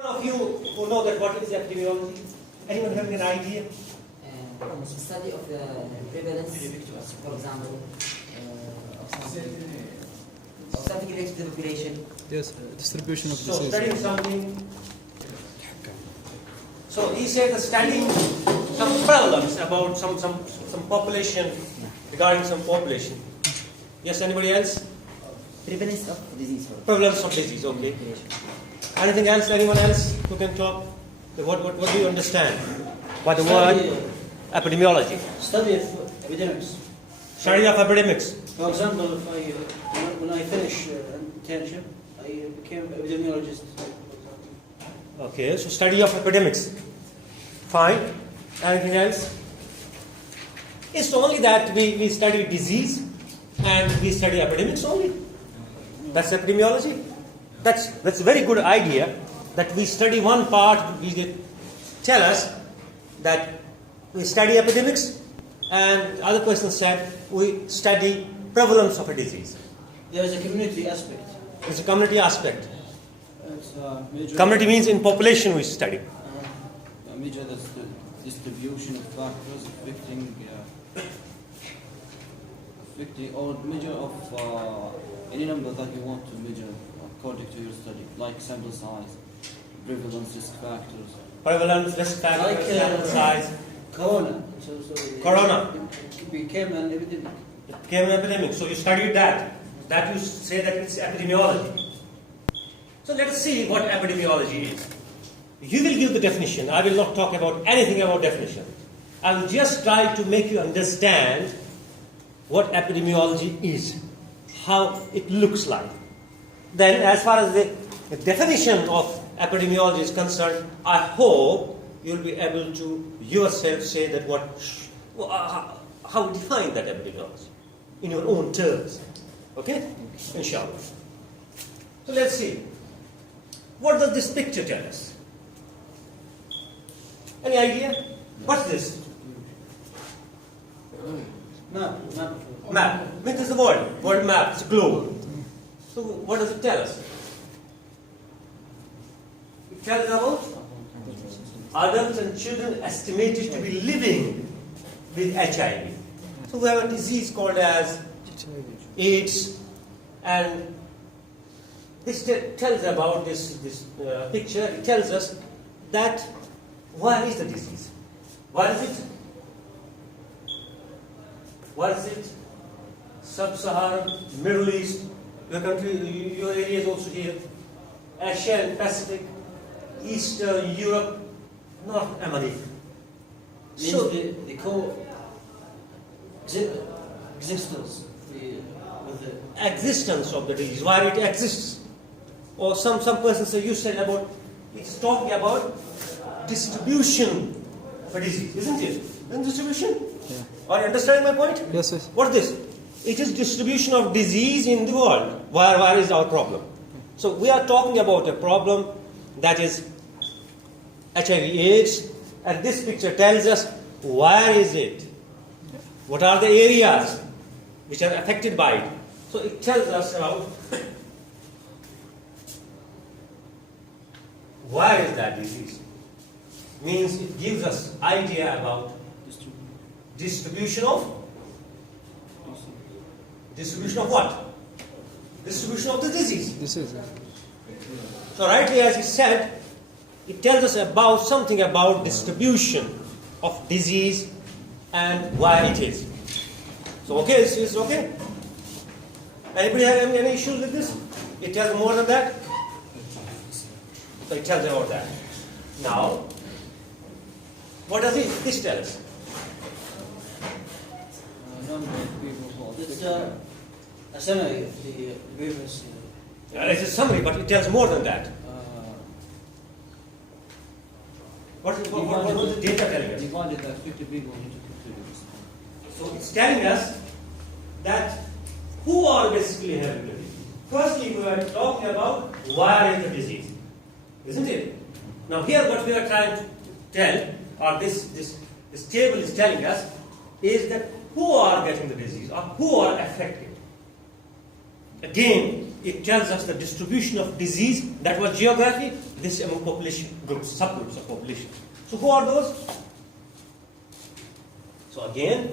One of you who know that what is epidemiology? Anyone having an idea? Study of the prevalence, for example, of something related to the population. Yes, distribution of So disease. studying something. So he said that studying some prevalence about some population, regarding some population. Yes, anybody else? Prevalence of disease. Prevalence of disease, okay. Anything else? Anyone else who can talk? What do you understand by the word epidemiology? Study of epidemics. Study of epidemics. For example, when I finished internship, I became an epidemiologist. Okay, so study of epidemics. Fine. Anything else? It's only that we study disease and we study epidemics only. That's epidemiology. That's a very good idea that we study one part, we tell us that we study epidemics, and the other person said we study prevalence of a disease. There is a community aspect. It's a community aspect. It's a major. Community means in population we study. Measure the distribution of factors affecting or measure of any number that you want to measure according to your study, like sample size, prevalence, risk factors. Prevalence, risk factors, Like, sample size. Corona. Corona. It became an epidemic. It became an epidemic. So you studied that. That you say that it's epidemiology. So let us see what epidemiology is. You will give the definition. I will not talk about anything about definition. I will just try to make you understand what epidemiology is, how it looks like. Then, as far as the definition of epidemiology is concerned, I hope you will be able to yourself say that how to define that epidemiology in your own terms. Okay? Inshallah. So let's see. What does this picture tell us? Any idea? What's this? Map. Map. What is the word? Word map. It's a globe. So what does it tell us? It tells about adults and children estimated to be living with HIV. So we have a disease called as AIDS, and this tells about this picture. It tells us that why is the disease? What is it? What is it? Sub-Saharan, Middle East, your country, your area is also here. Asia and Pacific, Eastern Europe, North America. So the existence with the Existence of the disease, why it exists. Or some person say, you said about, it's talking about distribution of a disease, isn't it? Isn't distribution? Yeah. Are you understanding my point? Yes, yes. What is this? It is distribution of disease in the world. Where is our problem? So we are talking about a problem that is HIV/AIDS, and this picture tells us where is it? What are the areas which are affected by it? So it tells us about where is that disease. Means it gives us idea about distribution of what? Distribution of the disease. This is So rightly as he said, it tells us about something about distribution of disease and why it is. So okay, it's okay. Anybody have any issues with this? It tells more than that. So it tells about that. Now, what does this tell us? Number of people who are it's a summary of the previous. It's a summary, but it tells more than that. What was the data telling us? divided that 50 people into 50 groups. So it's telling us that who are basically having the disease. Firstly, we are talking about where is the disease, isn't it? Now here what we are trying to tell, or this table is telling us, is that who are getting the disease or who are affected. Again, it tells us the distribution of disease, that was geography. this among population groups, subgroups of population. So who are those? So again,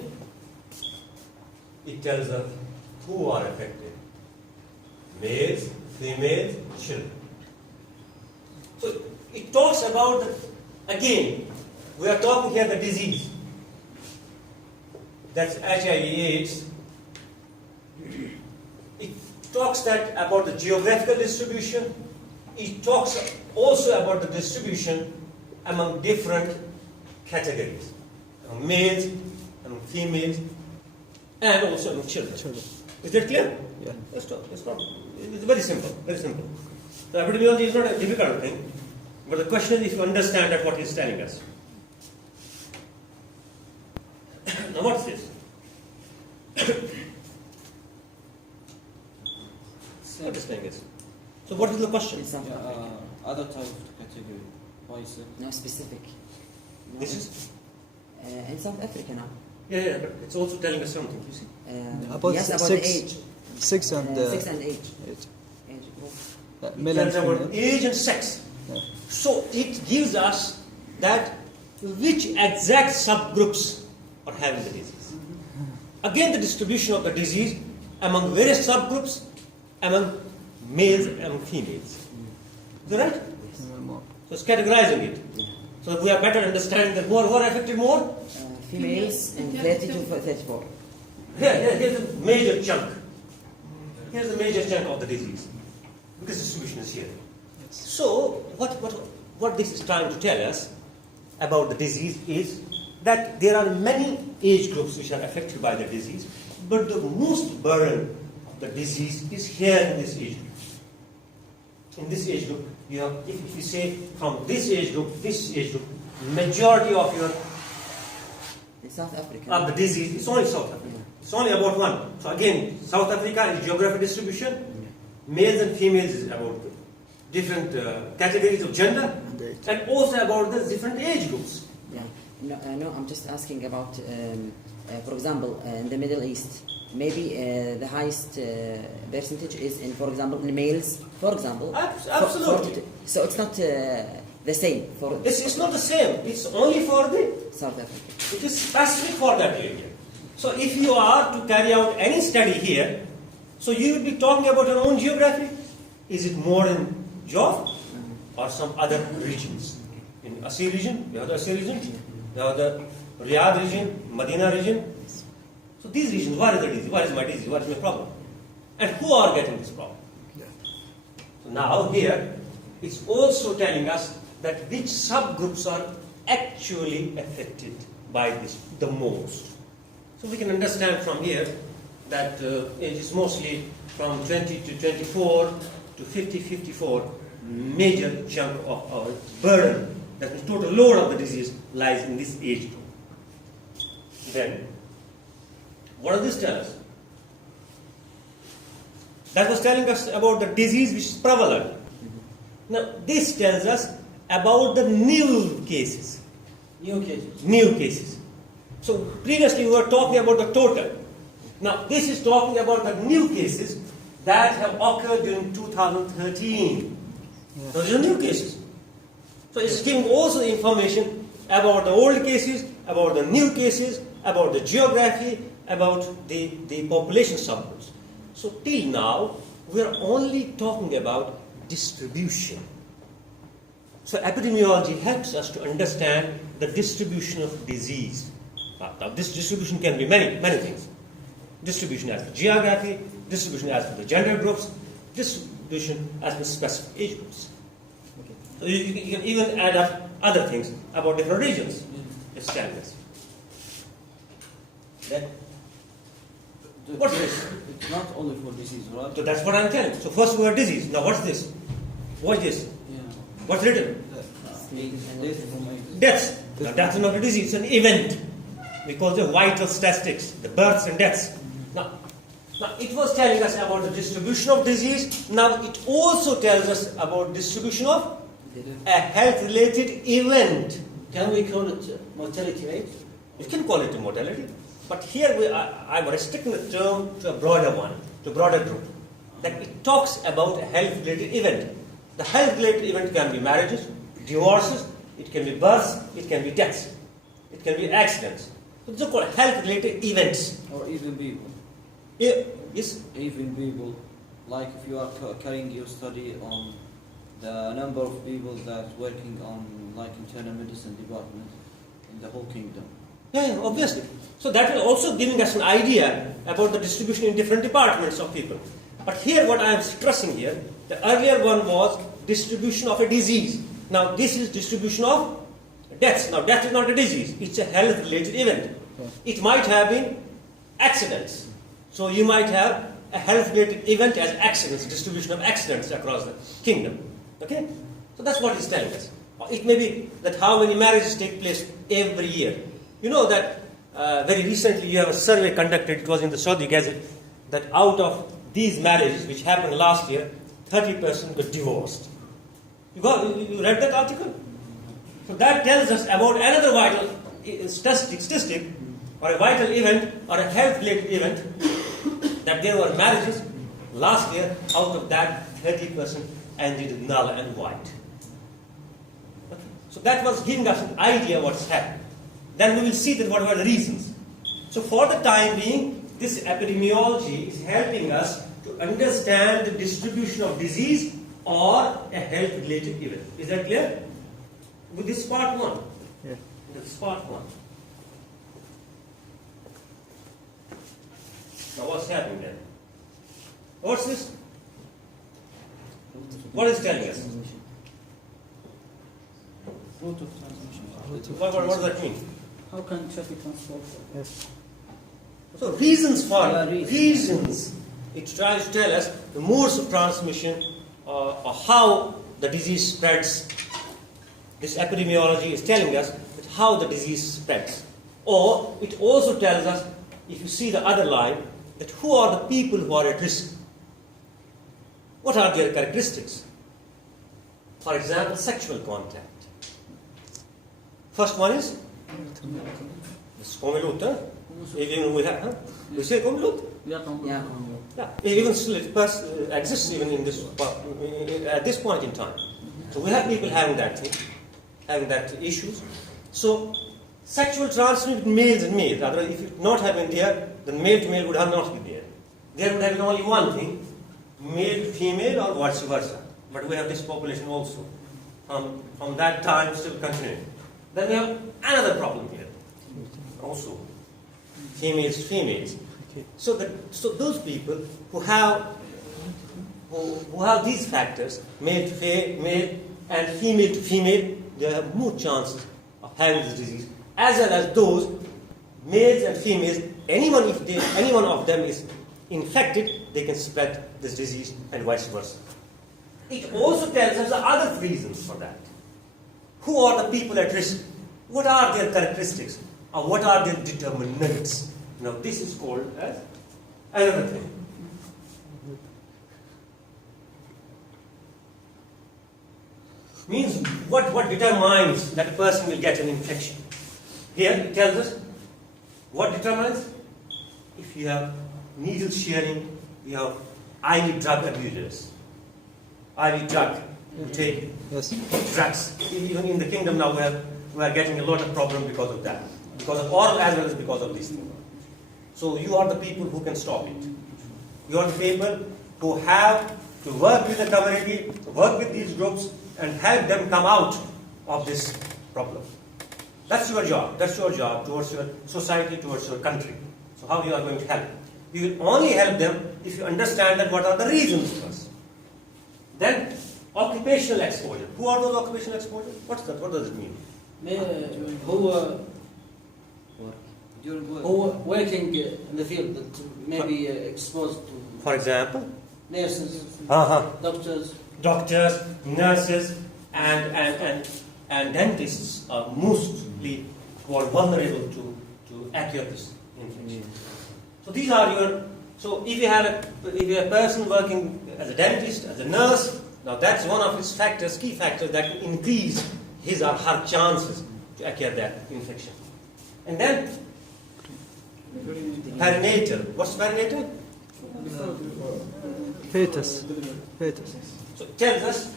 it tells us who are affected. Males, females, children. So it talks about, again, we are talking here the disease. That's HIV/AIDS. It talks that about the geographical distribution. It talks also about the distribution among different categories, among males, among females, and also among children. Is that clear? Yeah. Let's talk. It's very simple. Very simple. The epidemiology is not a difficult thing, but the question is if you understand that what he's telling us. Now what's this? What is saying is? So what is the question? In South Yeah, Africa. other type of category. Why is it? No specific. No. This is In South Africa now. yeah, but it's also telling us something. You see, About yes, about six- the age. 6 and 6 and age. eight. Age group. it Male and tells about female. age and sex. Yeah. So it gives us that which exact subgroups are having the disease. Again, the distribution of the disease among various subgroups, among males and females. Is that right? Female more. So it's categorizing it. So we are better understanding that who are affected more. Females in 30 to 34. Here's the major chunk. Here's the major chunk of the disease. Because distribution is here. So what this is trying to tell us about the disease is that there are many age groups which are affected by the disease, but the most burden of the disease is here in this age group. In this age group, you have, if you say from this age group, majority of your In South Africa. of the disease is only South Africa. It's only about one. So again, South Africa is geographic distribution. Males and females is about different categories of gender, And age. and also about the different age groups. Yeah. No, I'm just asking about, for example, in the Middle East, maybe the highest percentage is in, for example, in males, for example. Absolutely. So it's not the same for It's not the same. It's only for the. South Africa. It is specific for that area. So if you are to carry out any study here, so you will be talking about your own geography. Is it more in Jaw or some other regions? In Asir region, you have the Asir region, you have the Riyadh region, Medina region. So these regions, what is the disease? What is my disease? What is my problem? And who are getting this problem? So now here, it's also telling us that which subgroups are actually affected by this the most. So we can understand from here that it is mostly from 20 to 24 to 50-54 major chunk of our burden, that the total load of the disease lies in this age group. Then, what does this tell us? That was telling us about the disease which is prevalent. Now, this tells us about the new cases. New cases. New cases. So, previously we were talking about the total. Now, this is talking about the new cases that have occurred during 2013. So, these are new cases. So, it's giving also information about the old cases, about the new cases, about the geography, about the population subgroups. So, till now, we are only talking about distribution. So, epidemiology helps us to understand the distribution of disease. Now, this distribution can be many things. Distribution as per geography, distribution as per the gender groups, distribution as per specific age groups. So you can even add up other things about different regions. It's telling us. Then, what's this? It's not only for disease, right? So that's what I'm telling. So first we have disease. Now what's this? What's this? Yeah. What's written? Death from AIDS. Deaths. Now that's not a disease, it's an event. We call them vital statistics, the births and deaths. Now it was telling us about the distribution of disease. Now it also tells us about distribution of a health-related event. Can we call it mortality rate? You can call it a mortality, but here I'm restricting the term to a broader one, to a broader group. That it talks about a health-related event. The health-related event can be marriages, divorces, it can be births, it can be deaths, it can be accidents. So these are called health-related events. Or even people. Yes? Even people, like if you are carrying your study on the number of people that working on like internal medicine department in the whole kingdom. Yeah, obviously. So that will also giving us an idea about the distribution in different departments of people. But here what I am stressing here, the earlier one was distribution of a disease. Now this is distribution of deaths. Now death is not a disease, it's a health-related event. It might have been accidents. So you might have a health-related event as accidents, distribution of accidents across the kingdom. Okay? So that's what he's telling us. It may be that how many marriages take place every year. You know that very recently you have a survey conducted, it was in the Saudi Gazette, that out of these marriages which happened last year, 30% got divorced. You read that article? So that tells us about another vital statistic or a vital event or a health-related event that there were marriages last year, out of that 30% ended null and void. Okay. So that was giving us an idea what's happened. Then we will see that what were the reasons. So for the time being, this epidemiology is helping us to understand the distribution of disease or a health-related event. Is that clear? With this part one. Yeah. This is part one. Now what's happening then? What's this? What is telling us? Route of transmission. What does that mean? How can traffic transport? Yes. So reasons for Yeah, reasons. It tries to tell us the modes of transmission or how the disease spreads. This epidemiology is telling us that how the disease spreads. Or it also tells us, if you see the other line, that who are the people who are at risk. What are their characteristics? For example, sexual contact. First one is Komilut, huh? Even we have, huh? We say Komilut? Yeah, Yeah. Yeah, even still it exists even in this at this point in time. So we have people having that thing, having that issues. So sexual transmission between males and males. Otherwise, if it not have been there, then male to male would have not been there. There would have been only one thing, male to female or vice versa. But we have this population also. From that time still continuing. Then we have another problem here. Also, females to females. So those people who have these factors, male to male and female to female, they have more chances of having this disease, as well as those males and females. Any one of them is infected, they can spread this disease, and vice versa. It also tells us the other reasons for that. Who are the people at risk? What are their characteristics? Or what are their determinants? Now this is called as another thing. Means what determines that a person will get an infection. Here it tells us what determines. If you have needle shearing, you have IV drug abusers. IV drug, you take Yes. drugs. Even in the kingdom now we are getting a lot of problem because of that. Because of oral as well as because of these things. So you are the people who can stop it. You are the people who have to work with the community, work with these groups and help them come out of this problem. That's your job. That's your job towards your society, towards your country. So how you are going to help? You will only help them if you understand that what are the reasons first. Then occupational exposure. Who are those occupational exposures? What's that? What does it mean? During work. who working in the field that may be exposed to For example, nurses, uh-huh. doctors. Doctors, nurses, and dentists are mostly who are vulnerable to acquire this infection. So these are your. So if you have a person working as a dentist, as a nurse, now that's one of his factors, key factors that will increase his or her chances to acquire that infection. And then perinatal. What's perinatal? Fetus. Fetus. So it tells us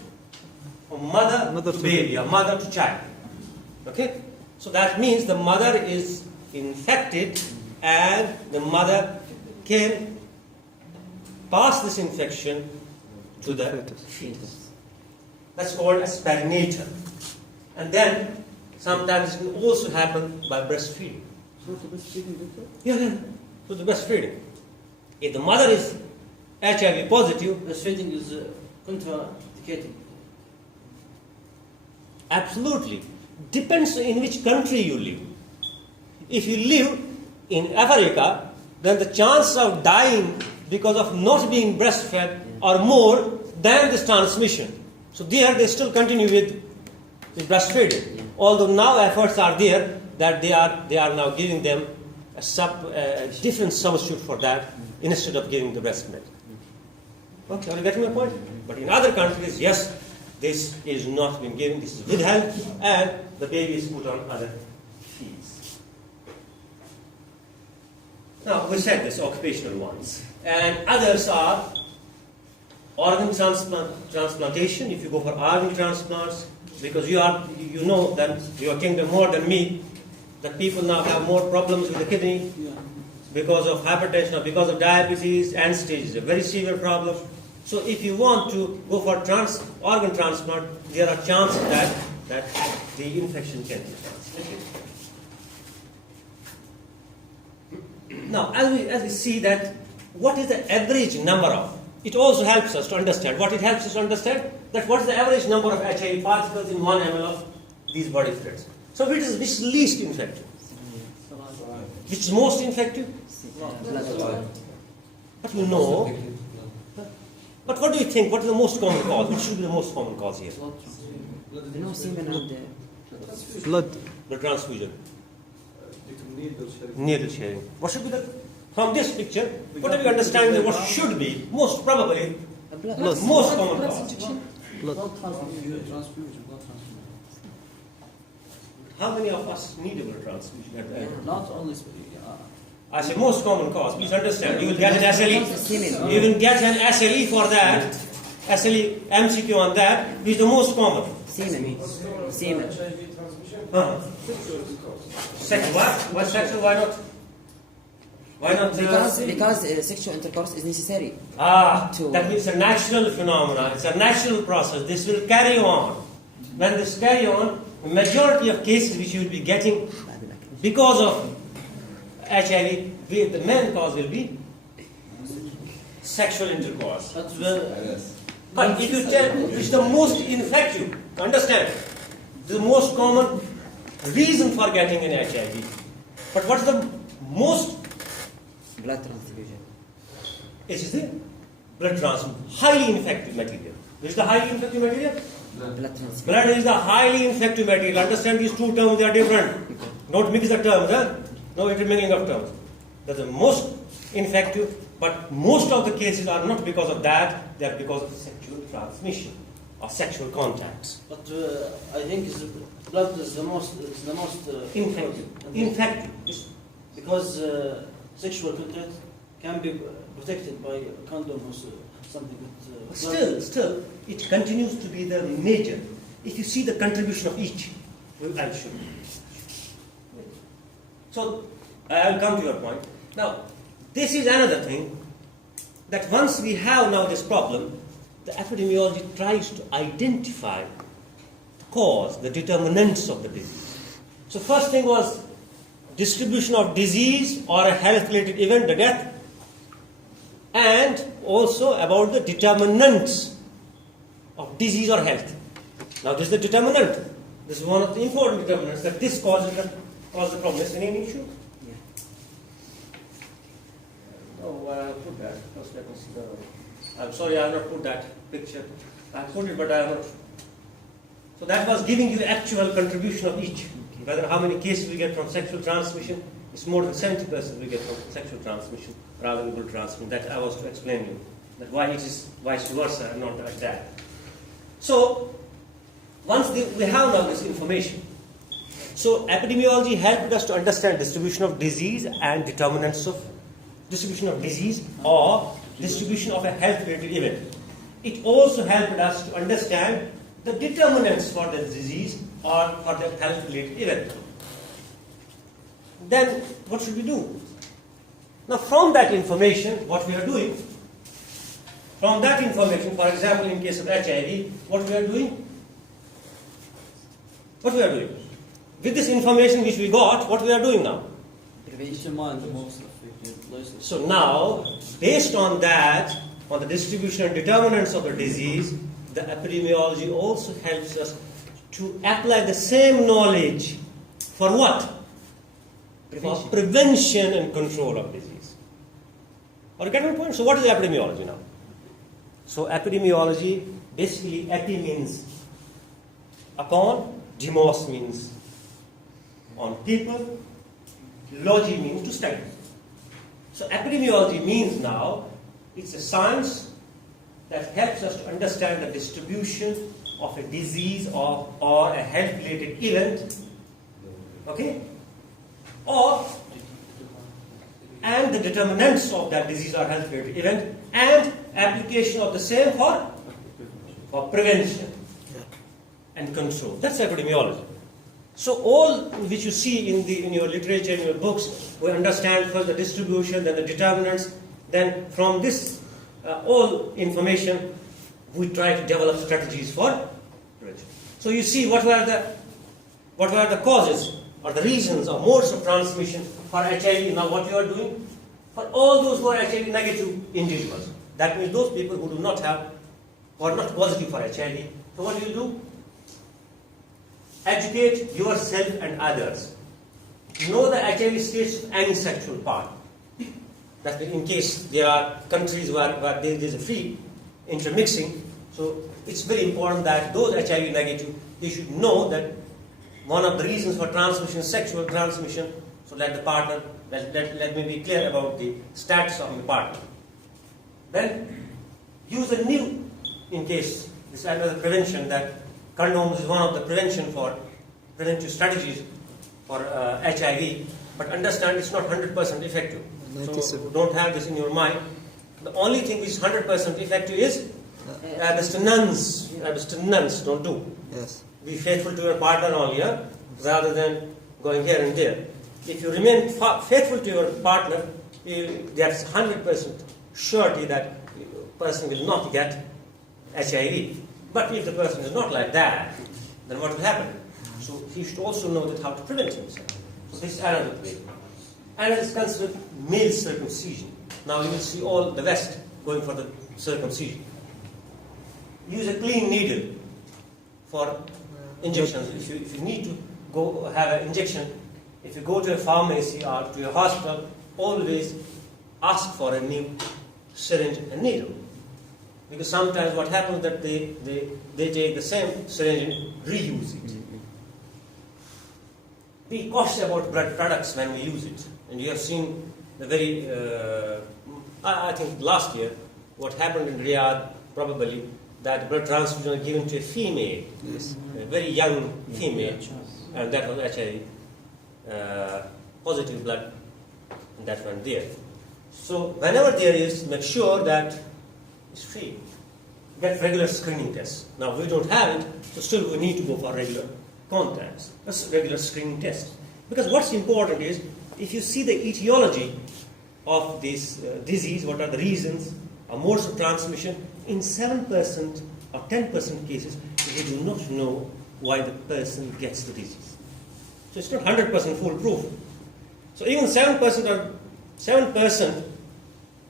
from mother Mother to to baby, or mother to child. Okay? So that means the mother is infected and the mother can pass this infection to the fetus. That's called as perinatal. And then sometimes it can also happen by breastfeeding. So the breastfeeding, doctor? Yeah. So the breastfeeding. If the mother is HIV positive, Breastfeeding is contraindicated. absolutely. Depends in which country you live. If you live in Africa, then the chance of dying because of not being breastfed are more than this transmission. So there they still continue with breastfeeding. Although now efforts are there that they are now giving them a different substitute for that instead of giving the breast milk. Okay, are you getting my point? But in other countries, yes, this is not being given, this is withheld, and the baby is put on other feeds. Now, we said this, occupational ones. And others are organ transplantation. If you go for organ transplants, because you know that you are kingdom more than me, that people now have more problems with the kidney because of hypertension or because of diabetes, end stage is a very severe problem. So if you want to go for organ transplant, there are chances that the infection can be transmitted. Now, as we see that, what is the average number of? It also helps us to understand. What it helps us to understand that what is the average number of HIV particles in 1 ml of these body fluids. So which is least infective? Which is most infective? But you know. But what do you think? What is the most common cause? Which should be the most common cause here? No, semen and Blood. The transfusion. Needle sharing. What should be the, from this picture, what are you understanding that what should be, most probably, blood. most common cause? Blood. Transfusion. How many of us need a blood transfusion at the end? Not only. I say most common cause. Please understand. You will get an SLE. Semen. You will get an SLE for that. SLE MCQ on that. Which is the most common. Semen. Semen. Sexual. Why? Why sexual? Why not? Why not? Because sexual intercourse is necessary. That means a natural phenomenon. It's a natural process. This will carry on. When this carry on, the majority of cases which you will be getting because of HIV, the main cause will be sexual intercourse. But if you tell which is the most infective, understand, the most common reason for getting an HIV. But what's the most? Blood transfusion. It is the blood transfusion, highly infective material. Which is the highly infective material? Blood transfusion. Blood is the highly infective material. Understand these two terms, they are different. Don't mix the terms, huh? No intermingling of terms. That's the most infective, but most of the cases are not because of that, they are because of sexual transmission or sexual contacts. But I think blood is the most Infective. Infective. because sexual contact can be protected by a condom or something. But still, it continues to be the major. If you see the contribution of each, I'll show you. So, I'll come to your point. Now, this is another thing, that once we have now this problem, the epidemiology tries to identify the cause, the determinants of the disease. So first thing was distribution of disease or a health-related event, the death, and also about the determinants of disease or health. Now this is the determinant. This is one of the important determinants, that this causes the problem. Is there any issue? Yeah. Oh, I'll put that. First let me see the... I'm sorry, I have not put that picture. I put it, but I have not. So that was giving you actual contribution of each. Whether how many cases we get from sexual transmission, it's more than 70% we get from sexual transmission rather than blood transmission. That I was to explain you. That why it is vice versa and not like that. So, once we have now this information, so epidemiology helped us to understand distribution of disease and determinants of distribution of disease or distribution of a health-related event. It also helped us to understand the determinants for the disease or for the health-related event. Then what should we do? Now from that information, what we are doing, from that information, for example, in case of HIV, what we are doing? What we are doing? With this information which we got, what we are doing now? Determine the most affected places. So now, based on that, on the distribution and determinants of the disease, the epidemiology also helps us to apply the same knowledge for what? For prevention and control of disease. Or you get my point? So what is epidemiology now? So epidemiology, basically epi means upon, demos means on people, logy means to study. So epidemiology means now it's a science that helps us to understand the distribution of a disease or a health-related event, okay, and the determinants of that disease or health-related event, and application of the same for prevention and control. That's epidemiology. So all which you see in your literature, in your books, we understand first the distribution, then the determinants, then from this all information, we try to develop strategies for prevention. So you see what were the causes or the reasons or modes of transmission for HIV. Now what you are doing for all those who are HIV negative individuals. That means those people who do not have or not positive for HIV. So what do you do? Educate yourself and others. Know the HIV status of any sexual partner. That means in case there are countries where there is a free intermixing, so it's very important that those HIV negative, they should know that one of the reasons for transmission is sexual transmission. So let the partner, let me be clear about the status of the partner. Then use a new, in case this is another prevention, that condoms is one of the preventive strategies for HIV, but understand it's not 100% effective. So don't have this in your mind. The only thing which is 100% effective is abstinence. Abstinence, don't do. Yes. Be faithful to your partner only, rather than going here and there. If you remain faithful to your partner, there's 100% surety that the person will not get HIV. But if the person is not like that, then what will happen? So he should also know that how to prevent himself. So this is another way. And it is considered male circumcision. Now you will see all the West going for the circumcision. Use a clean needle for injections. If you need to go have an injection, if you go to a pharmacy or to a hospital, always ask for a new syringe and needle. Because sometimes what happens that they take the same syringe and reuse it. Be cautious about blood products when we use it. And you have seen the very, I think last year, what happened in Riyadh, probably, that blood transfusion was given to a female, Yes. a very young female, and that was HIV positive blood, and that went there. So whenever there is, make sure that it's free. Get regular screening tests. Now we don't have it, so still we need to go for regular contacts. That's regular screening test. Because what's important is, if you see the etiology of this disease, what are the reasons or modes of transmission, in 7% or 10% cases, we do not know why the person gets the disease. So it's not 100% foolproof. So even 7%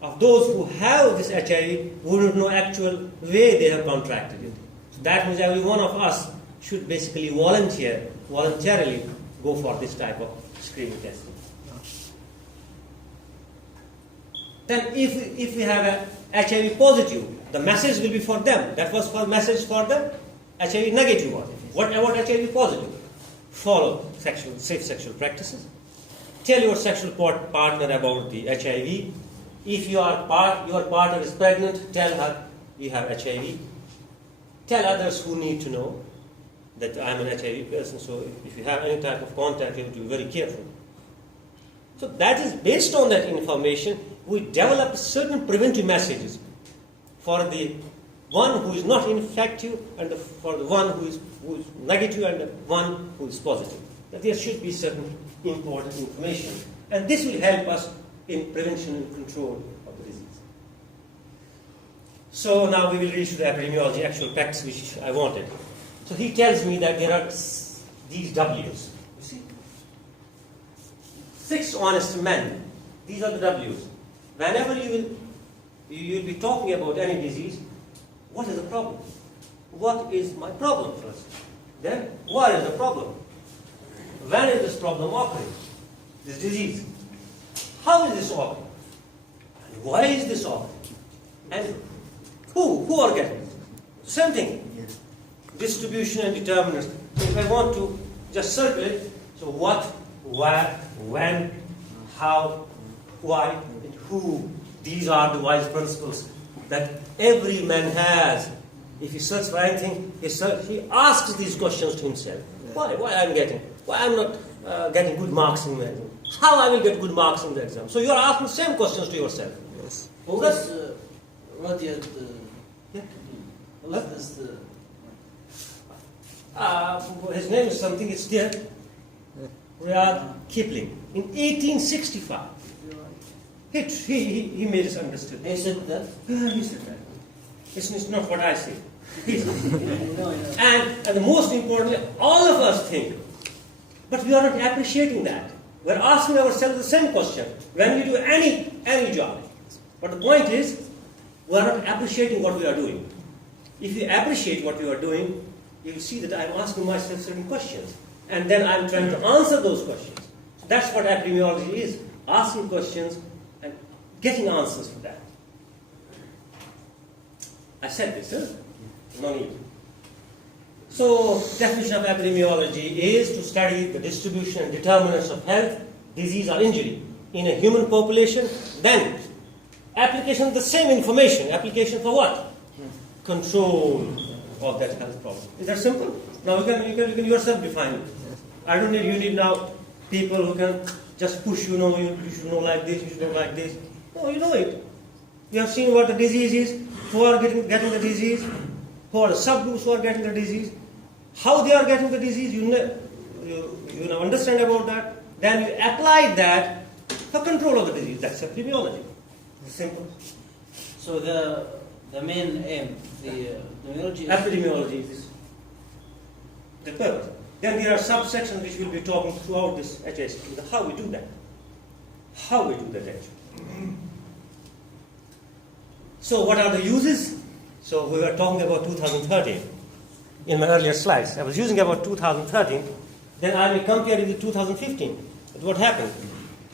of those who have this HIV wouldn't know actual way they have contracted it. So that means every one of us should basically voluntarily go for this type of screening testing. Then if we have a HIV positive, the message will be for them. That was for message for the HIV negative one. What about HIV positive? Follow safe sexual practices. Tell your sexual partner about the HIV. If your partner is pregnant, tell her you have HIV. Tell others who need to know that I'm an HIV person, so if you have any type of contact, you have to be very careful. So that is based on that information, we develop certain preventive messages for the one who is not infective and for the one who is negative and the one who is positive. That there should be certain important information, and this will help us in prevention and control of the disease. So now we will reach to the epidemiology, actual facts which I wanted. So he tells me that there are these W's. You see? 6 honest men. These are the W's. Whenever you will be talking about any disease, what is the problem? What is my problem first? Then, what is the problem? When is this problem occurring? This disease. How is this occurring? And why is this occurring? And who are getting it? Same thing. Yes. Distribution and determinants. So if I want to just circle it, so what, where, when, how, why, and who. These are the wise principles that every man has. If he searches for anything, he asks these questions to himself. Why I'm not getting good marks in the exam? How I will get good marks in the exam? So you are asking the same questions to yourself. Yes. What is Rudyard? Yeah. What is the? His name is something, it's there. Rudyard Kipling. In 1865. He made us understood. He said that. He said that. It's not what I say. He said. No. And most importantly, all of us think, but we are not appreciating that. We are asking ourselves the same question when we do any job. But the point is, we are not appreciating what we are doing. If you appreciate what you are doing, you will see that I am asking myself certain questions, and then I am trying to answer those questions. So that's what epidemiology is: asking questions and getting answers for that. I said this, huh? No need. So, definition of epidemiology is to study the distribution and determinants of health, disease or injury in a human population. Then, application of the same information. Application for what? Control of that health problem. Is that simple? Now you can yourself define it. I don't need, you need now people who can just push you know, you should know like this, you should know like this. No, you know it. You have seen what the disease is, who are getting the disease, who are the subgroups who are getting the disease, how they are getting the disease, you understand about that. Then you apply that for control of the disease. That's epidemiology. Simple. So the main aim, the epidemiology. Epidemiology is the purpose. Then there are subsections which we'll be talking throughout this HIC, how we do that. How we do that actually. So what are the uses? So we were talking about 2013 in my earlier slides. I was using about 2013. Then I will compare it with 2015. But what happened?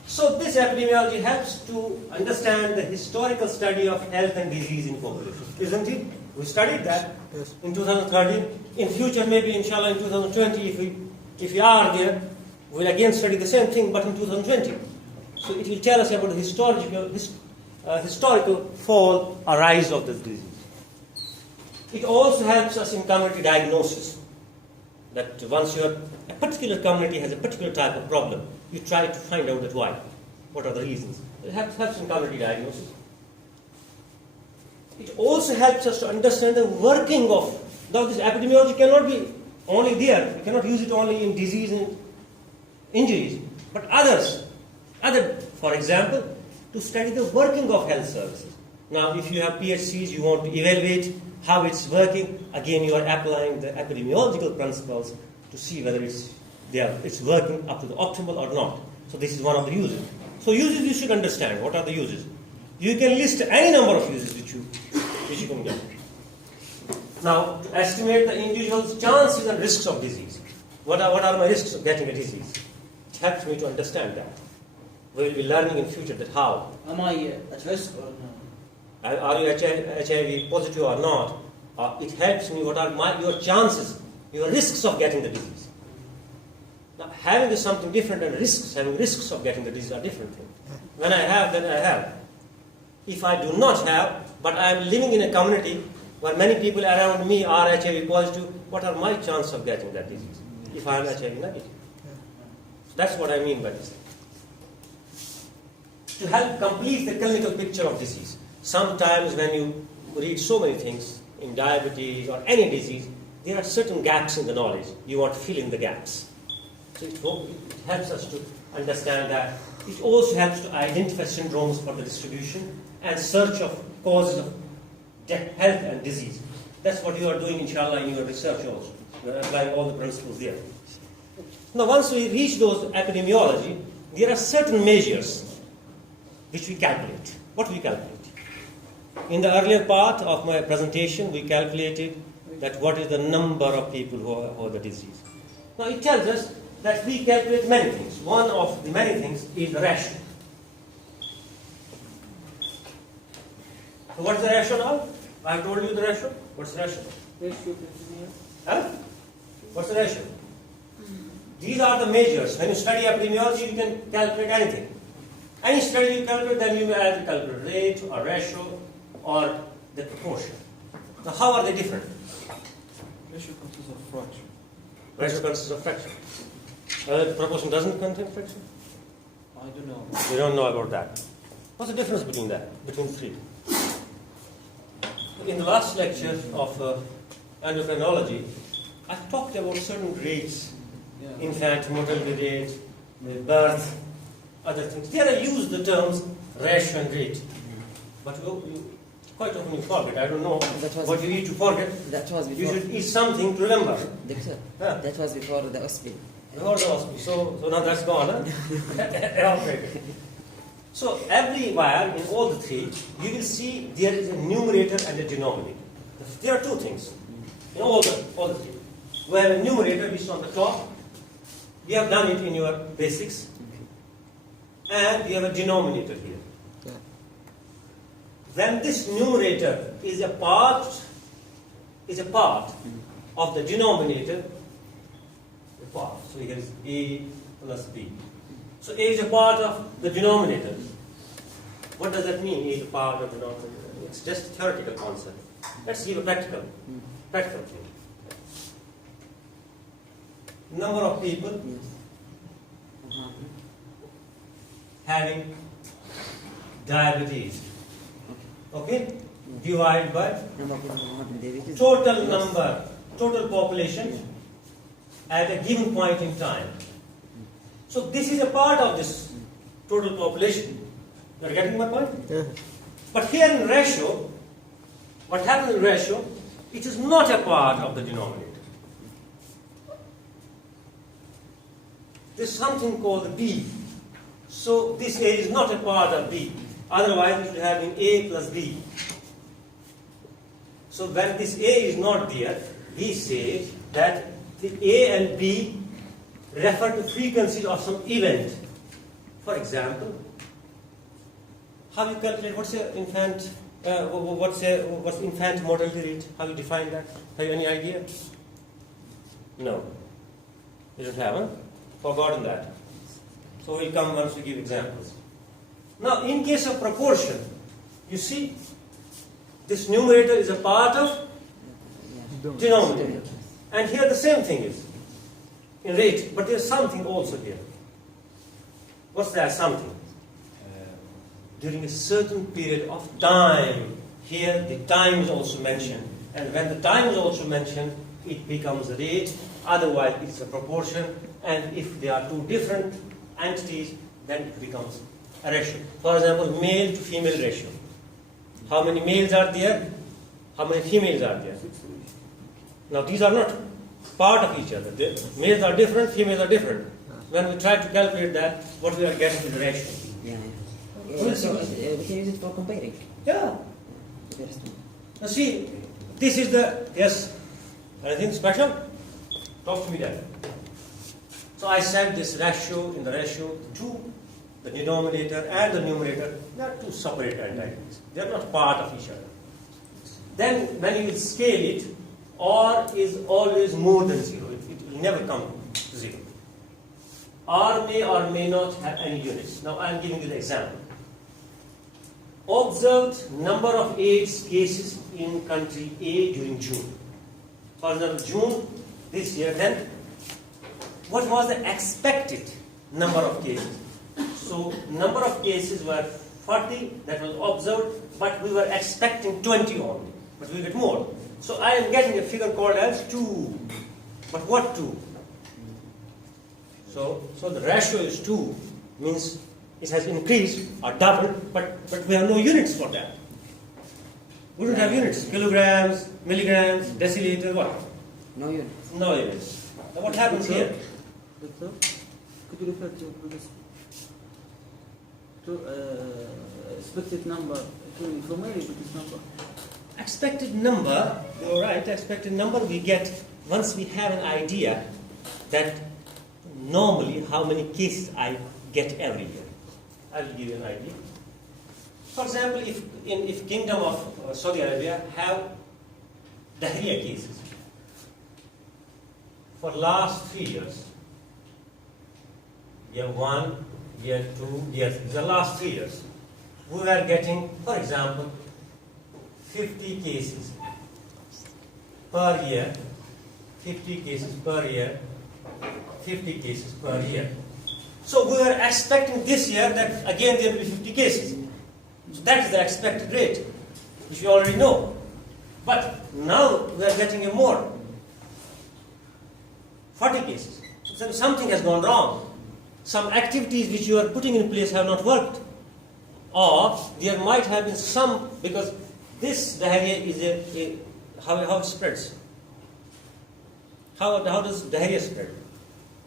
So this epidemiology helps to understand the historical study of health and disease in population. Isn't it? We studied that in 2013. In future, maybe inshallah in 2020, if we are there, we'll again study the same thing, but in 2020. So it will tell us about the historical fall or rise of this disease. It also helps us in community diagnosis. That once a particular community has a particular type of problem, you try to find out that why. What are the reasons? It helps in community diagnosis. It also helps us to understand the working of. Now this epidemiology cannot be only there. We cannot use it only in disease and injuries, but for example, to study the working of health services. Now, if you have PHCs, you want to evaluate how it's working. Again, you are applying the epidemiological principles to see whether it's working up to the optimal or not. So this is one of the uses. So uses you should understand. What are the uses? You can list any number of uses which you can get. Now, to estimate the individual's chances and risks of disease. What are my risks of getting a disease? It helps me to understand that. We will be learning in future that how. Am I at risk or no? Are you HIV positive or not? It helps me. What are your chances, your risks of getting the disease? Now, having is something different, and having risks of getting the disease are different things. When I have, then I have. If I do not have, but I am living in a community where many people around me are HIV positive, what are my chances of getting that disease if I am HIV negative? That's what I mean by this. To help complete the clinical picture of disease. Sometimes when you read so many things, in diabetes or any disease, there are certain gaps in the knowledge. You want to fill in the gaps. So it helps us to understand that. It also helps to identify syndromes for the distribution and search of causes of health and disease. That's what you are doing, inshallah, in your research also. You are applying all the principles there. Now, once we reach those epidemiology, there are certain measures which we calculate. What we calculate? In the earlier part of my presentation, we calculated that what is the number of people who have the disease. Now, it tells us that we calculate many things. One of the many things is the ratio. So what's the ratio now? I have told you the ratio. What's the ratio? Huh? What's the ratio? These are the measures. When you study epidemiology, you can calculate anything. Any study you calculate, then you may either calculate rate or ratio or the proportion. Now, how are they different? Ratio consists of fraction. Ratio consists of fraction. Proportion doesn't contain fraction? I don't know. We don't know about that. What's the difference between that, between three? In the last lecture of endocrinology, I talked about certain rates, infant mortality rate, birth, other things. There I use the terms ratio and rate. But you quite often you forget. I don't know what you eat to forget. That was You before. should eat something to remember. Doctor, Yeah. that was before the OSPI. Before the hospital. So now that's gone, huh? Okay. So everywhere in all the three, you will see there is a numerator and a denominator. There are two things in all the three. We have a numerator which is on the top. We have done it in your basics. And we have a denominator here. Yeah. When this numerator is a part of the denominator, the part. So here is A plus B. So A is a part of the denominator. What does that mean? A is a part of the denominator. It's just a theoretical concept. Let's give a practical thing. Number of people Yes. having diabetes. Okay? Divided by Number of people who have diabetes. total Yes. number, total population at a given point in time. So this is a part of this total population. You are getting my point? Yeah. But here in ratio, what happens in ratio, it is not a part of the denominator. There is something called B. So this A is not a part of B. Otherwise it would have been A plus B. So when this A is not there, we say that the A and B refer to frequencies of some event. For example, how you calculate what's infant mortality rate? How you define that? Have you any idea? No. You don't have, huh? Forgotten that. So we'll come once we give examples. Now, in case of proportion, you see, this numerator is a part of denominator. And here the same thing is in rate, but there's something also here. What's that something? During a certain period of time. Here the time is also mentioned. And when the time is also mentioned, it becomes a rate. Otherwise, it's a proportion. And if they are two different entities, then it becomes a ratio. For example, male to female ratio. How many males are there? How many females are there? Now, these are not part of each other. The males are different, females are different. When we try to calculate that, what we are getting is the ratio. Yeah. We'll So see. we can use it for comparing. Yeah. The first one. Now see, this is the, yes, anything special? Talk to me then. So I said this ratio, in the ratio, the denominator and the numerator, they are two separate entities. They are not part of each other. Then when you scale it, R is always more than 0. It will never come to 0. R may or may not have any units. Now I am giving you the example. Observed number of AIDS cases in country A during June. For example, June this year, then what was the expected number of cases? So number of cases were 40 that was observed, but we were expecting 20 only. But we get more. So I am getting a figure called as 2. But what 2? So the ratio is 2, means it has increased or doubled, but we have no units for that. We don't have units. Kilograms, milligrams, deciliter, what? No units. No units. Now what happens here? Doctor, could you refer to expected number? From where you get this number? Expected number, you're right, expected number we get once we have an idea that normally how many cases I get every year. I'll give you an idea. For example, if Kingdom of Saudi Arabia have diarrhea cases for last 3 years, year 1, year 2, year 3, the last 3 years, we are getting, for example, 50 cases per year, 50 cases per year, 50 cases per year. So we are expecting this year that again there will be 50 cases. So that is the expected rate, which you already know. But now we are getting a more, 40 cases. So something has gone wrong. Some activities which you are putting in place have not worked. Or there might have been some, because this diarrhea is how it spreads. How does diarrhea spread?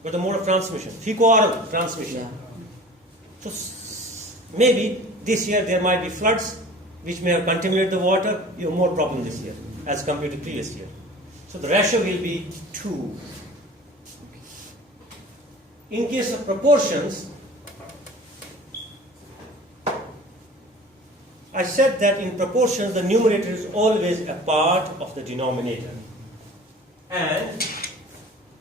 With the mode of transmission, fecal-oral transmission. Yeah. So maybe this year there might be floods which may have contaminated the water. You have more problem this year as compared to previous year. So the ratio will be 2. In case of proportions, I said that in proportions the numerator is always a part of the denominator. And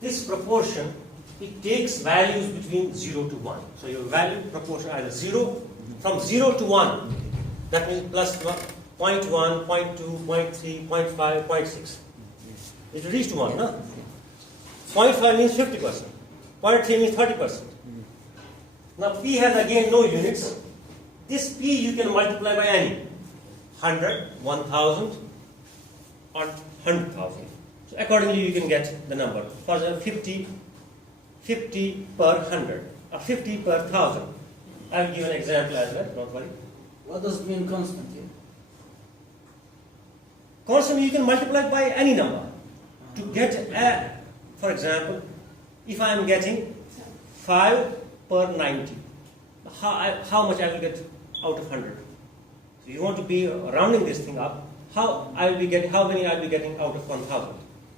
this proportion, it takes values between 0 to 1. So your value proportion either 0, from 0 to 1, that means plus 0.1, 0.2, 0.3, 0.5, 0.6. It reached 1, no? 0.5 means 50%. 0.3 means 30%. Now P has again no units. This P you can multiply by any. 100, 1000, or 100,000. So accordingly you can get the number. For example, 50 per 100, or 50 per 1000. I will give an example as well, don't worry. What does it mean constant here? Constant you can multiply by any number. To get a, for example, if I am getting 5 per 90, how much I will get out of 100? So you want to be rounding this thing up, how many I will be getting out of 1000.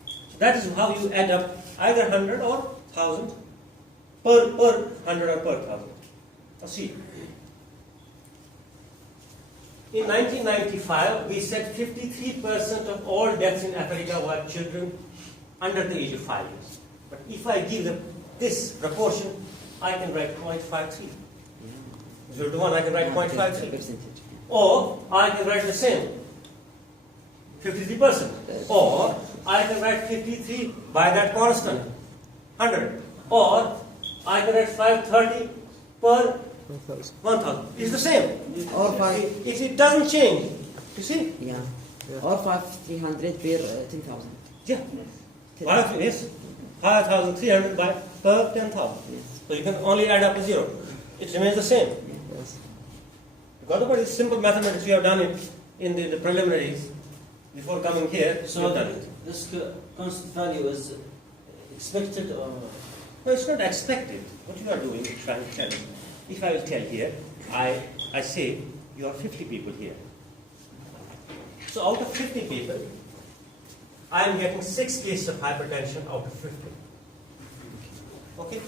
So that is how you add up either 100 or 1000 per 100 or per 1000. Now see, in 1995 we said 53% of all deaths in Africa were children under the age of 5 years. But if I give this proportion, I can write 0.53. 0 to 1, I can write 0.53. Or I can write the same, 53%. Or I can write 53 by that constant, 100. Or I can write 530 per 1000. It's the same. Or It doesn't change. You see? Yeah. Or 300 per 10,000. Yeah. 5,300 by per 10,000. Yes. So you can only add up a 0. It remains the same. Yes. Because what is simple mathematics we have done it in the preliminaries before coming here. We So have done it. this constant value is expected or? No, it's not expected. What you are doing is trying to tell me. If I will tell here, I say you are 50 people here. So out of 50 people, I am getting 6 cases of hypertension out of 50. Okay?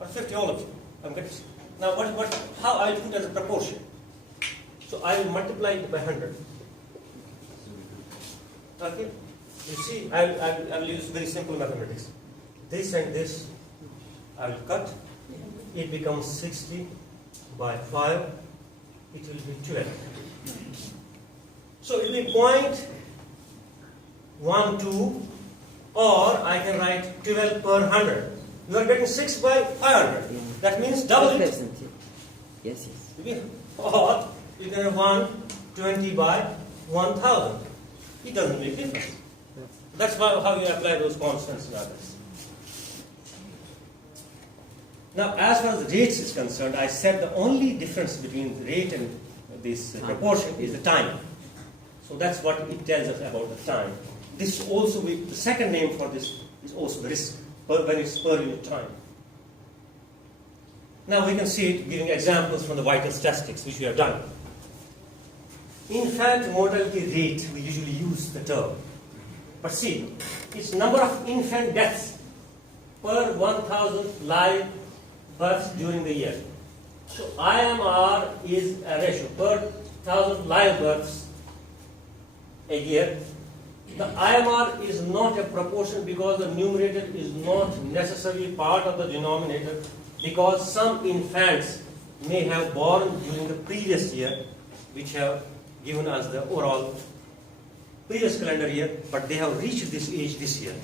Or 50 all of you. I'm getting. Now how I will put as a proportion? So I will multiply it by 100. Okay? You see, I will use very simple mathematics. This and this I will cut. It becomes 60 by 5. It will be 12. So it will be 0.12, or I can write 12 per 100. You are getting 6 by 500. Yeah. That means double it. 12%. Yes, yes. Or you can have 120 by 1000. it doesn't make difference. That's how you apply those constants and others. Now, as far as the rates is concerned, I said the only difference between the rate and this proportion is the time. So that's what it tells us about the time. This also, the second name for this is also the risk, when it's per unit time. Now we can see it giving examples from the vital statistics, which we have done. Infant mortality rate, we usually use the term. But see, it's number of infant deaths per 1,000 live births during the year. So IMR is a ratio per 1,000 live births a year. The IMR is not a proportion because the numerator is not necessarily part of the denominator, because some infants may have born during the previous year, which have given us the overall previous calendar year, but they have reached this age this year.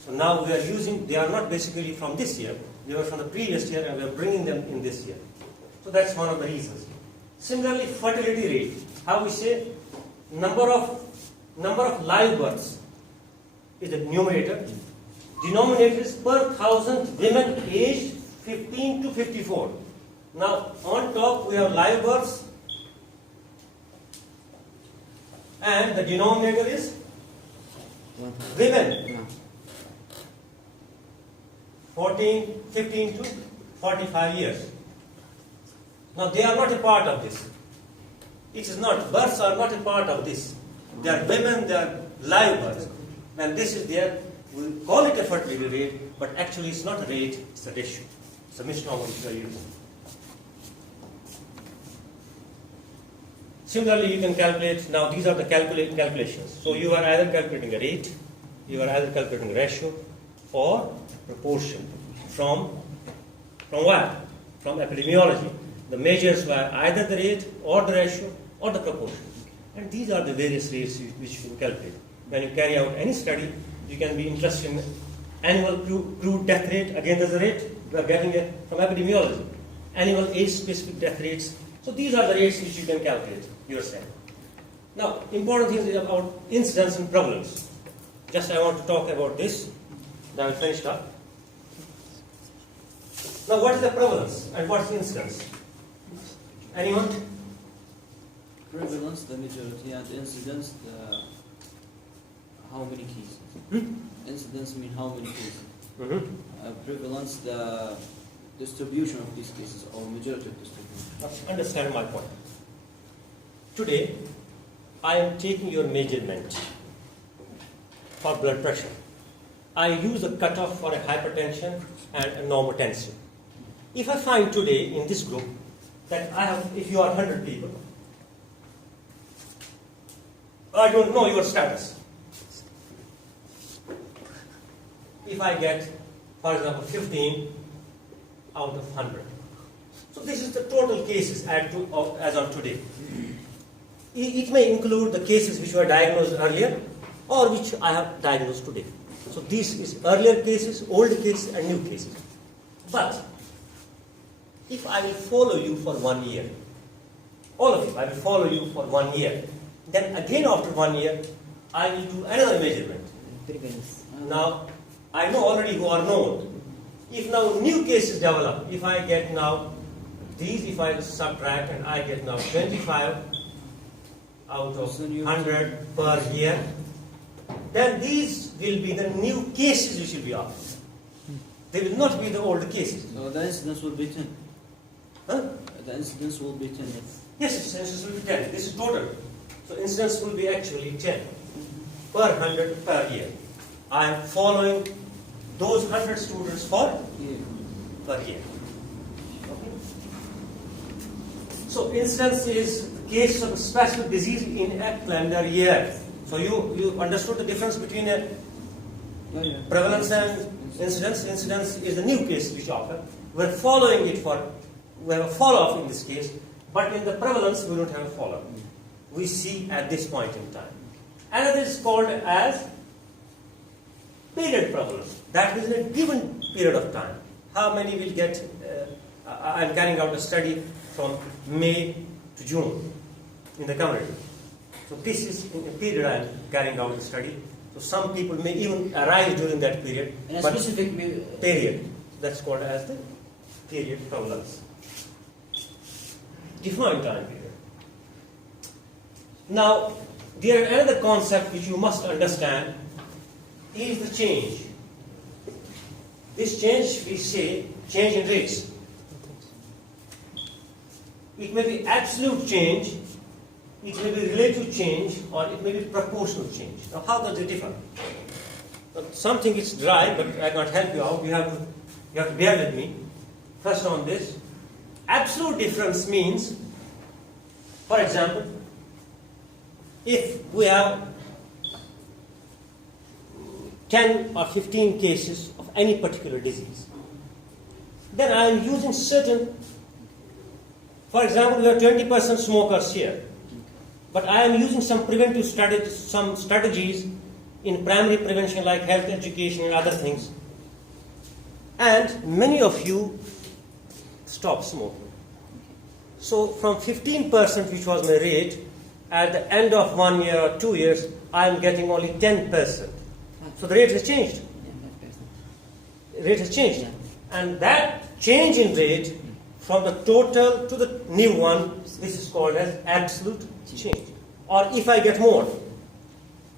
So now we are using, they are not basically from this year, they were from the previous year, and we are bringing them in this year. So that's one of the reasons. Similarly, fertility rate, how we say number of live births is the numerator. Denominator is per 1,000 women aged 15 to 54. Now on top we have live births, and the denominator is women 15 to 45 years. Now they are not a part of this. It is not, births are not a part of this. They are women, they are live births. And this is there, we call it a fertility rate, but actually it's not a rate, it's a ratio. It's a misnomer which we are using. Similarly, you can calculate, now these are the calculations. So you are either calculating a rate, you are either calculating a ratio, or proportion. From what? From epidemiology. The measures were either the rate, or the ratio, or the proportion. And these are the various rates which you can calculate. When you carry out any study, you can be interested in annual crude death rate. Again, there's a rate you are getting it from epidemiology. Annual age-specific death rates. So these are the rates which you can calculate yourself. Now, important things is about incidence and prevalence. Just I want to talk about this. Then I will finish up. Now, what is the prevalence and what is the incidence? Anyone? Prevalence, the majority, and incidence, the how many cases. Incidence mean how many cases. Prevalence, the distribution of these cases, or majority of distribution. Understand my point. Today, I am taking your measurement for blood pressure. I use a cutoff for a hypertension and a normotensive. If I find today in this group that I have, if you are 100 people, I don't know your status. If I get, for example, 15 out of 100. So this is the total cases as of today. It may include the cases which were diagnosed earlier or which I have diagnosed today. So this is earlier cases, old cases and new cases. But if I will follow you for 1 year, all of you, I will follow you for 1 year, then again after 1 year, I will do another measurement. Now, I know already who are known. If now new cases develop, if I get now these, if I subtract and I get now 25 out of 100 per year, then these will be the new cases which will be up. They will not be the old cases. So the incidence will be 10. Huh? The incidence will be 10. Yes, incidence will be 10. This is total. So incidence will be actually 10 per 100 per year. I am following those 100 students for per year. Okay. So incidence is the case of a specific disease in a calendar year. So you understood the difference between a prevalence and incidence. Incidence is the new case which occur. We're following it we have a follow-up in this case, but in the prevalence we don't have a follow-up. We see at this point in time. Another is called as period prevalence. That is in a given period of time. How many will get, I'm carrying out a study from May to June in the community. So this is in the period I am carrying out the study. So some people may even arise during that period. In a but specific period. That's called as the period prevalence. Defined time period. Now, there is another concept which you must understand is the change. This change, we say, change in rates. It may be absolute change, it may be relative change, or it may be proportional change. Now, how does it differ? Now, something is dry, but I can't help you out. You have to bear with me. First on this, absolute difference means, for example, if we have 10 or 15 cases of any particular disease, then I am using certain, for example, we have 20% smokers here, but I am using some preventive strategies, some strategies in primary prevention like health education and other things, and many of you stop smoking. So from 15%, which was my rate, at the end of 1 year or 2 years, I am getting only 10%. So the rate has changed. Rate has changed. And that change in rate from the total to the new one, this is called as absolute change. Or if I get more.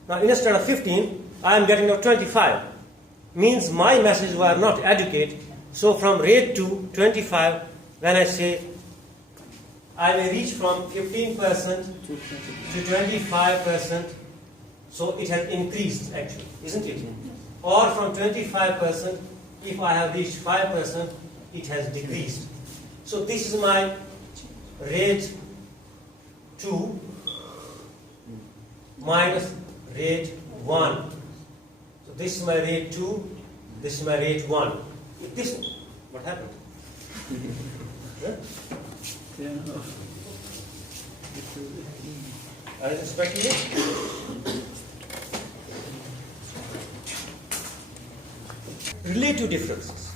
Now instead of 15, I am getting now 25. Means my messages were not adequate. So from rate to 25, when I say I may reach from 15% to 25%, so it has increased actually, isn't it? Or from 25%, if I have reached 5%, it has decreased. So this is my rate 2 minus rate 1. So this is my rate 2, this is my rate 1. If this, what happened? Yeah? Are you expecting it? Relative differences.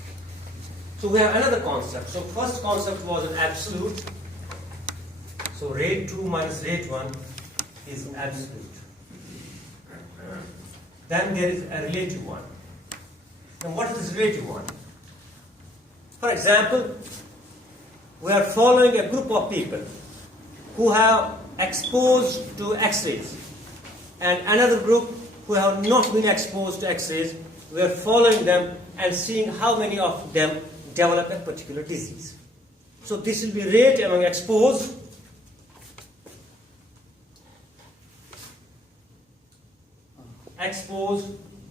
So we have another concept. So first concept was an absolute. So rate 2 minus rate 1 is absolute. Then there is a relative one. Now what is this relative one? For example, we are following a group of people who have exposed to X-rays and another group who have not been exposed to X-rays. We are following them and seeing how many of them develop a particular disease. So this will be rate among exposed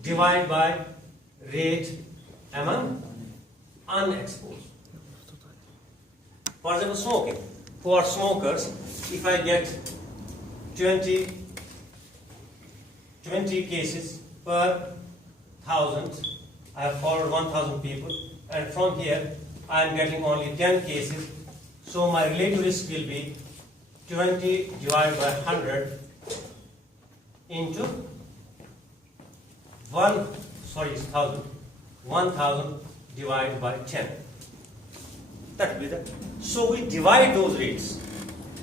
divided by rate among unexposed. For example, smoking. Who are smokers, if I get 20 cases per 1,000, I have followed 1,000 people, and from here I am getting only 10 cases, so my relative risk will be 20 divided by 100 into 1,000 divided by 10. That will be that. So we divide those rates.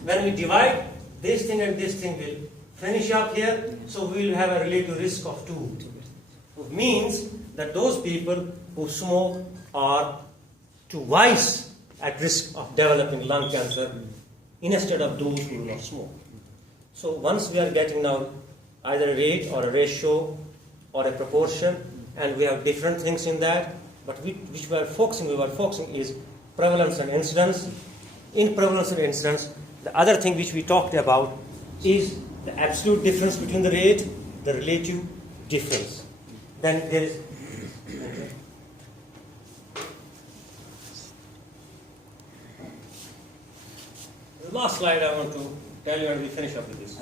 When we divide, this thing and this thing will finish up here, so we will have a relative risk of 2. It means that those people who smoke are twice at risk of developing lung cancer instead of those who do not smoke. So once we are getting now either a rate or a ratio or a proportion, and we have different things in that, but which we were focusing is prevalence and incidence. In prevalence and incidence, the other thing which we talked about is the absolute difference between the rate, the relative difference. Then there is the last slide I want to tell you, and we finish up with this.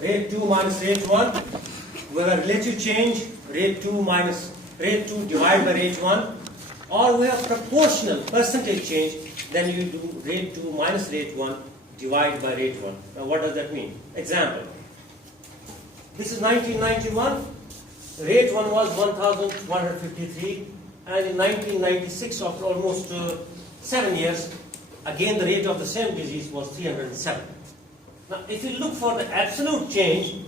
Rate 2 minus rate 1, we have a relative change, rate 2 minus rate 2 divided by rate 1, or we have proportional percentage change, then you do rate 2 minus rate 1 divided by rate 1. Now what does that mean? Example. This is 1991. Rate 1 was 1,153, and in 1996, after almost 7 years, again the rate of the same disease was 307. Now, if you look for the absolute change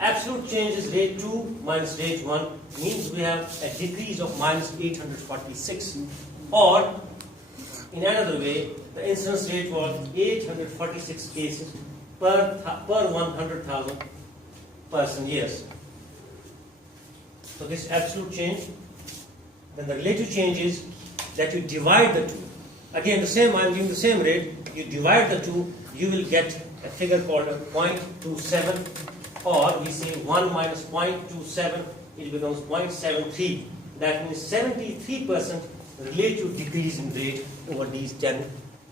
is rate 2 minus rate 1, means we have a decrease of minus 846. Or, in another way, the incidence rate was 846 cases per 100,000 person years. So this absolute change. Then the relative change is that you divide the two. Again, the same, I am giving the same rate. You divide the two, you will get a figure called a 0.27, or we say 1 minus 0.27, it becomes 0.73. That means 73% relative decrease in rate over these 10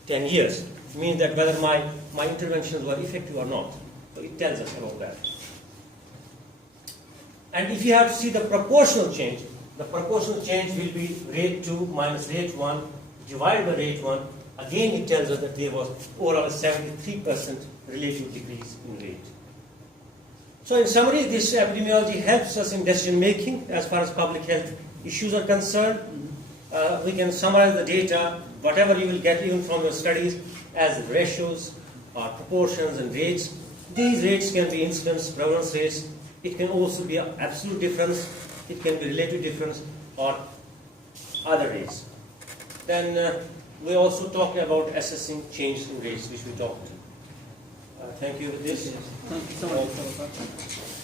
years. It means that whether my interventions were effective or not. So it tells us about that. And if you have to see the proportional change will be rate 2 minus rate 1 divided by rate 1. Again, it tells us that there was overall a 73% relative decrease in rate. So in summary, this epidemiology helps us in decision making as far as public health issues are concerned. We can summarize the data, whatever you will get even from your studies, as ratios or proportions and rates. These rates can be incidence, prevalence rates. It can also be an absolute difference. It can be relative difference or other rates. Then we also talked about assessing change in rates, which we talked. Thank you. This. Thank you so much.